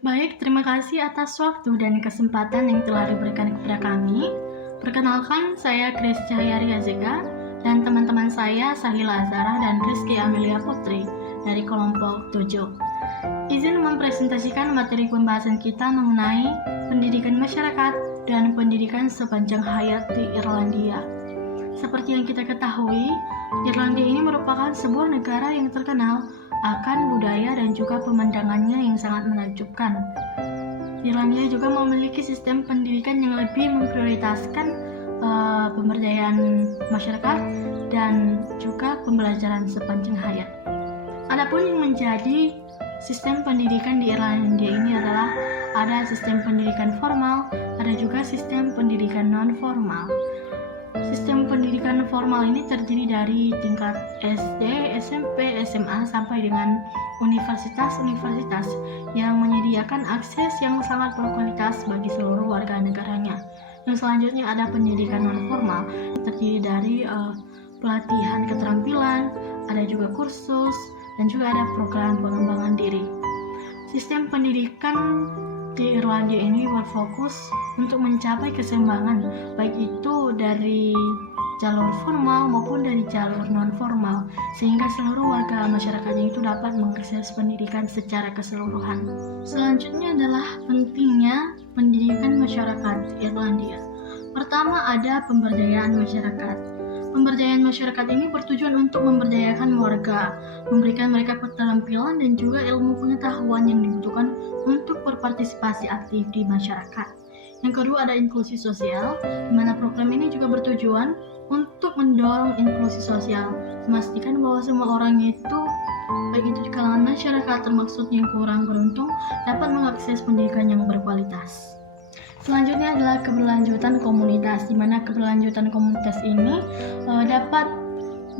Baik, terima kasih atas waktu dan kesempatan yang telah diberikan kepada kami. Perkenalkan, saya Kris Cahyari Azeka dan teman-teman saya Sahila Azara dan Rizky Amelia Putri dari kelompok 7. Izin mempresentasikan materi pembahasan kita mengenai pendidikan masyarakat dan pendidikan sepanjang hayat di Irlandia. Seperti yang kita ketahui, Irlandia ini merupakan sebuah negara yang terkenal akan budaya dan juga pemandangannya yang sangat menakjubkan. Irlandia juga memiliki sistem pendidikan yang lebih memprioritaskan pemberdayaan masyarakat dan juga pembelajaran sepanjang hayat. Adapun yang menjadi sistem pendidikan di Irlandia ini adalah ada sistem pendidikan formal, ada juga sistem pendidikan non-formal. Sistem pendidikan formal ini terdiri dari tingkat SD, SMP, SMA sampai dengan universitas-universitas yang menyediakan akses yang sangat berkualitas bagi seluruh warga negaranya. Yang selanjutnya ada pendidikan non-formal, terdiri dari pelatihan keterampilan, ada juga kursus, dan juga ada program pengembangan diri. Sistem pendidikan di Irlandia ini berfokus untuk mencapai keseimbangan, baik itu dari jalur formal maupun dari jalur non-formal, sehingga seluruh warga masyarakatnya itu dapat mengakses pendidikan secara keseluruhan. Selanjutnya adalah pentingnya pendidikan masyarakat Irlandia. Pertama ada pemberdayaan masyarakat. Pemberdayaan masyarakat ini bertujuan untuk memberdayakan warga, memberikan mereka keterampilan dan juga ilmu pengetahuan yang dibutuhkan untuk berpartisipasi aktif di masyarakat. Yang kedua ada inklusi sosial, di mana program ini juga bertujuan untuk mendorong inklusi sosial, memastikan bahwa semua orang itu, baik itu di kalangan masyarakat termasuk yang kurang beruntung, dapat mengakses pendidikan yang berkualitas. Selanjutnya adalah keberlanjutan komunitas, di mana keberlanjutan komunitas ini dapat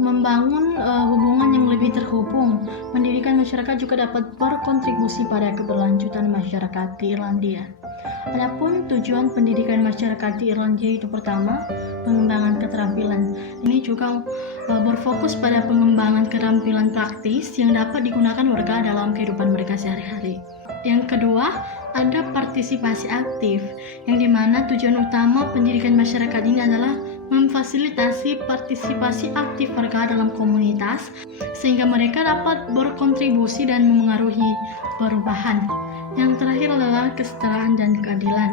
membangun hubungan yang lebih terhubung. Pendidikan masyarakat juga dapat berkontribusi pada keberlanjutan masyarakat di Irlandia. Adapun tujuan pendidikan masyarakat di Irlandia itu pertama, pengembangan keterampilan. Ini juga berfokus pada pengembangan keterampilan praktis yang dapat digunakan warga dalam kehidupan mereka sehari-hari. Yang kedua, ada partisipasi aktif, yang dimana tujuan utama pendidikan masyarakat ini adalah memfasilitasi partisipasi aktif warga dalam komunitas sehingga mereka dapat berkontribusi dan memengaruhi perubahan. Yang terakhir adalah kesetaraan dan keadilan.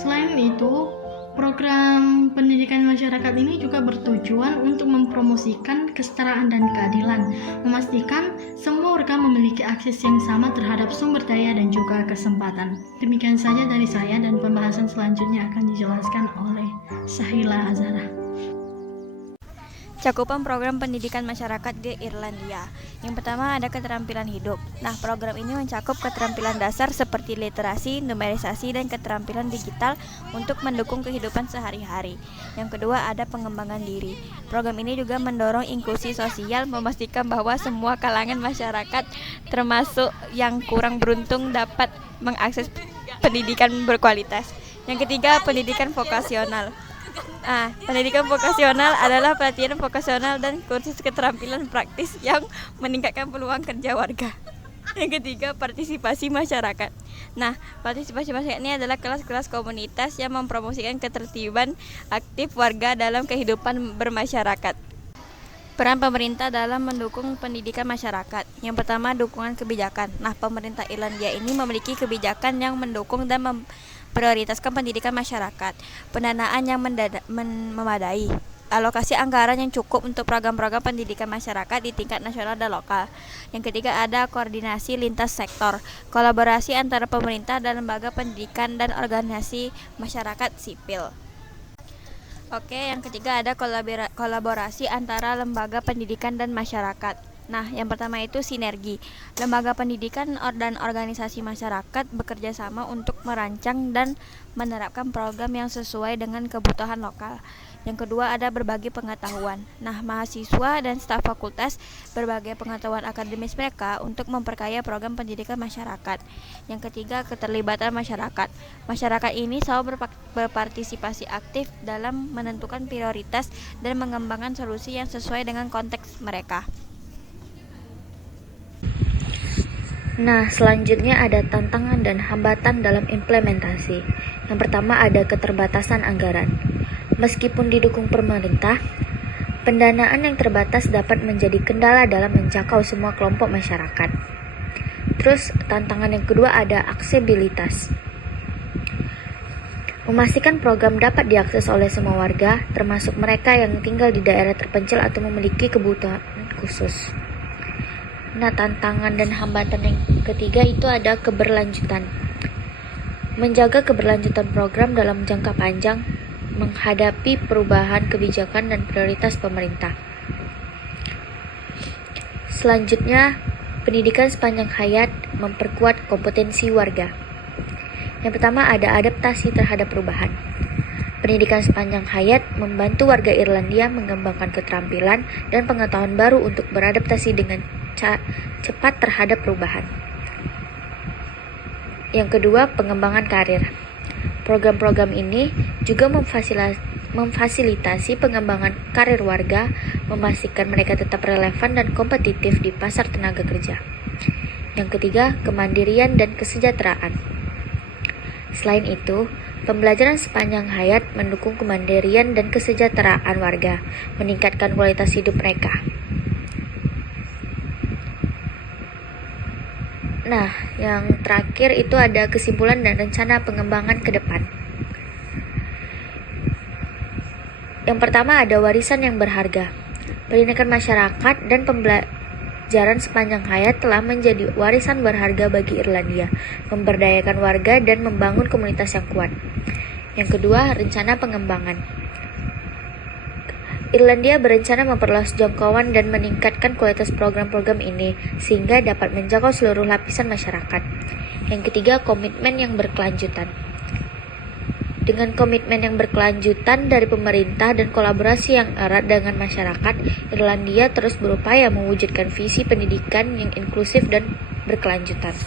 Selain itu, program pendidikan masyarakat ini juga bertujuan untuk mempromosikan kesetaraan dan keadilan, memastikan semua warga memiliki akses yang sama terhadap sumber daya dan juga kesempatan. Demikian saja dari saya dan pembahasan selanjutnya akan dijelaskan oleh Sahila Azara. Cakupan program pendidikan masyarakat di Irlandia. Yang pertama ada keterampilan hidup. Nah, program ini mencakup keterampilan dasar seperti literasi, numerisasi, dan keterampilan digital untuk mendukung kehidupan sehari-hari. Yang kedua ada pengembangan diri. Program ini juga mendorong inklusi sosial, memastikan bahwa semua kalangan masyarakat, termasuk yang kurang beruntung, dapat mengakses pendidikan berkualitas. Yang ketiga, pendidikan vokasional. Pendidikan vokasional adalah pelatihan vokasional dan kursus keterampilan praktis yang meningkatkan peluang kerja warga. Yang ketiga, partisipasi masyarakat. Nah, partisipasi masyarakat ini adalah kelas-kelas komunitas yang mempromosikan ketertiban aktif warga dalam kehidupan bermasyarakat. Peran pemerintah dalam mendukung pendidikan masyarakat. Yang pertama, dukungan kebijakan. Nah, pemerintah Irlandia ini memiliki kebijakan yang mendukung dan prioritaskan pendidikan masyarakat, pendanaan yang memadai, alokasi anggaran yang cukup untuk program-program pendidikan masyarakat di tingkat nasional dan lokal. Yang ketiga ada koordinasi lintas sektor, kolaborasi antara pemerintah dan lembaga pendidikan dan organisasi masyarakat sipil. Yang ketiga ada kolaborasi antara lembaga pendidikan dan masyarakat. Nah, yang pertama itu sinergi. Lembaga pendidikan dan organisasi masyarakat bekerja sama untuk merancang dan menerapkan program yang sesuai dengan kebutuhan lokal. Yang kedua ada berbagi pengetahuan. Nah, mahasiswa dan staf fakultas berbagi pengetahuan akademis mereka untuk memperkaya program pendidikan masyarakat. Yang ketiga, keterlibatan masyarakat. Masyarakat ini selalu berpartisipasi aktif dalam menentukan prioritas dan mengembangkan solusi yang sesuai dengan konteks mereka. Nah, selanjutnya ada tantangan dan hambatan dalam implementasi. Yang pertama ada keterbatasan anggaran. Meskipun didukung pemerintah, pendanaan yang terbatas dapat menjadi kendala dalam menjangkau semua kelompok masyarakat. Terus, tantangan yang kedua ada aksesibilitas. Memastikan program dapat diakses oleh semua warga, termasuk mereka yang tinggal di daerah terpencil atau memiliki kebutuhan khusus. Nah, tantangan dan hambatan yang ketiga itu ada keberlanjutan. Menjaga keberlanjutan program dalam jangka panjang, menghadapi perubahan kebijakan dan prioritas pemerintah. Selanjutnya, pendidikan sepanjang hayat memperkuat kompetensi warga. Yang pertama ada adaptasi terhadap perubahan. Pendidikan sepanjang hayat membantu warga Irlandia mengembangkan keterampilan dan pengetahuan baru untuk beradaptasi dengan cepat terhadap perubahan. Yang kedua, pengembangan karir. Program-program ini juga memfasilitasi pengembangan karir warga, memastikan mereka tetap relevan dan kompetitif di pasar tenaga kerja. Yang ketiga, kemandirian dan kesejahteraan. Selain itu, pembelajaran sepanjang hayat mendukung kemandirian dan kesejahteraan warga, meningkatkan kualitas hidup mereka. Nah, yang terakhir itu ada kesimpulan dan rencana pengembangan ke depan. Yang pertama ada warisan yang berharga. Pendidikan masyarakat dan pembelajaran sepanjang hayat telah menjadi warisan berharga bagi Irlandia, memberdayakan warga dan membangun komunitas yang kuat. Yang kedua, rencana pengembangan. Irlandia berencana memperluas jangkauan dan meningkatkan kualitas program-program ini sehingga dapat menjangkau seluruh lapisan masyarakat. Yang ketiga, komitmen yang berkelanjutan. Dengan komitmen yang berkelanjutan dari pemerintah dan kolaborasi yang erat dengan masyarakat, Irlandia terus berupaya mewujudkan visi pendidikan yang inklusif dan berkelanjutan.